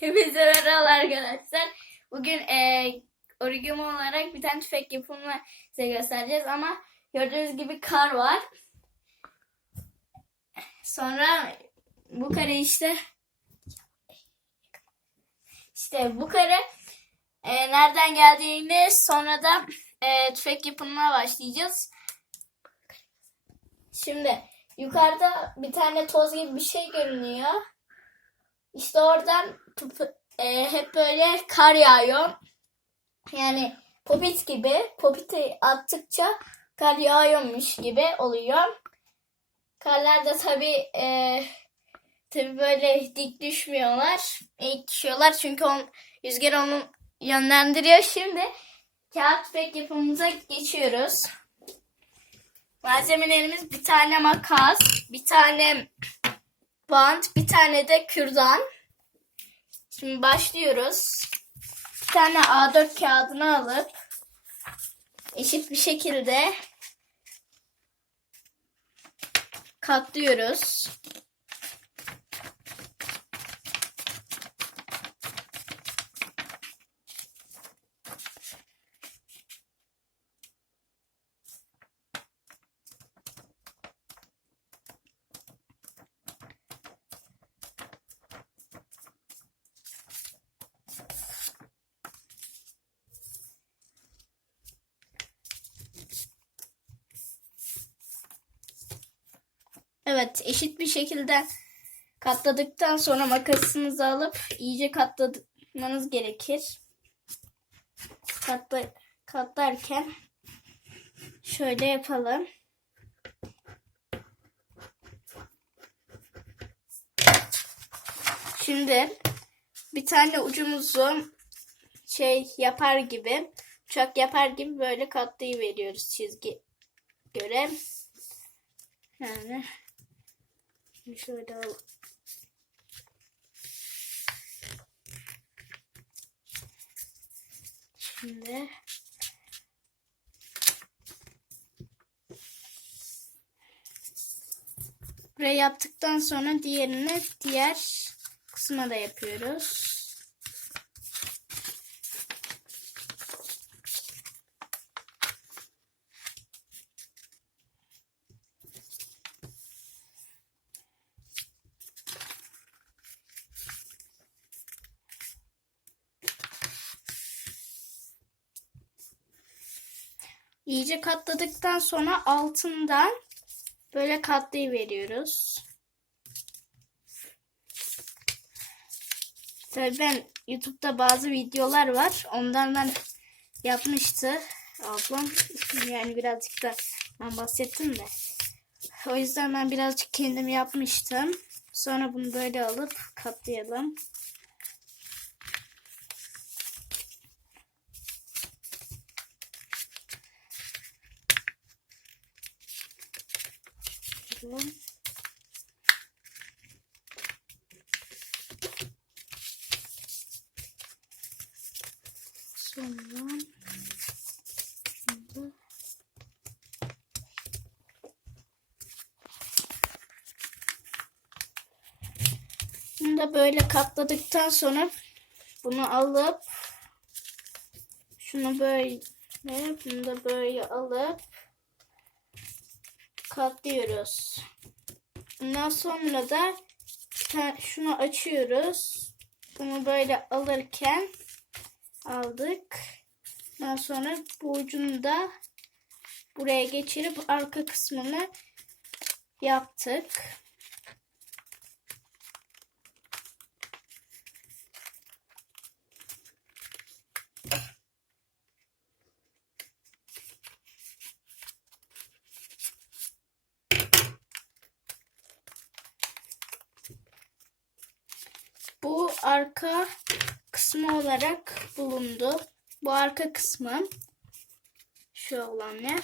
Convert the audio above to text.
Hepinize merhabalar arkadaşlar. Bugün e, origami olarak bir tane tüfek yapımını size göstereceğiz ama gördüğünüz gibi kar var. Sonra bu kare işte işte bu kare e, nereden geldiğini sonra da e, tüfek yapımına başlayacağız. Şimdi yukarıda bir tane toz gibi bir şey görünüyor. İşte oradan e, hep böyle kar yağıyor. Yani popit gibi. Popiti attıkça kar yağıyormuş gibi oluyor. Karlar da tabii e, tabii böyle dik düşmüyorlar. Eğik düşüyorlar çünkü on, rüzgar onu yönlendiriyor. Şimdi kağıt tüfek yapımımıza geçiyoruz. Malzemelerimiz bir tane makas, bir tane bant, bir tane de kürdan. Şimdi başlıyoruz. Bir tane A4 kağıdını alıp eşit bir şekilde katlıyoruz. Evet, eşit bir şekilde katladıktan sonra makasınızı alıp iyice katlamanız gerekir. Katla, katlarken şöyle yapalım. Şimdi bir tane ucumuzu şey yapar gibi, uçak yapar gibi böyle katlayıveriyoruz çizgi göre. Yani Şimdi şöyle al. Şimdi Burayı yaptıktan sonra diğerini diğer kısma da yapıyoruz. İyice katladıktan sonra altından böyle katlayıveriyoruz. Tabii ben YouTube'da bazı videolar var. Onlardan yapmıştı ablam. Yani birazcık da ben bahsettim de. O yüzden ben birazcık kendim yapmıştım. Sonra bunu böyle alıp katlayalım. Bakalım. Sonra şurada Bunu da böyle katladıktan sonra bunu alıp şunu böyle bunu da böyle alıp katlıyoruz. Ondan sonra da şunu açıyoruz. Bunu böyle alırken aldık. Ondan sonra bu ucunu da buraya geçirip arka kısmını yaptık. Bu arka kısmı olarak bulundu. Bu arka kısmı şu olan yer.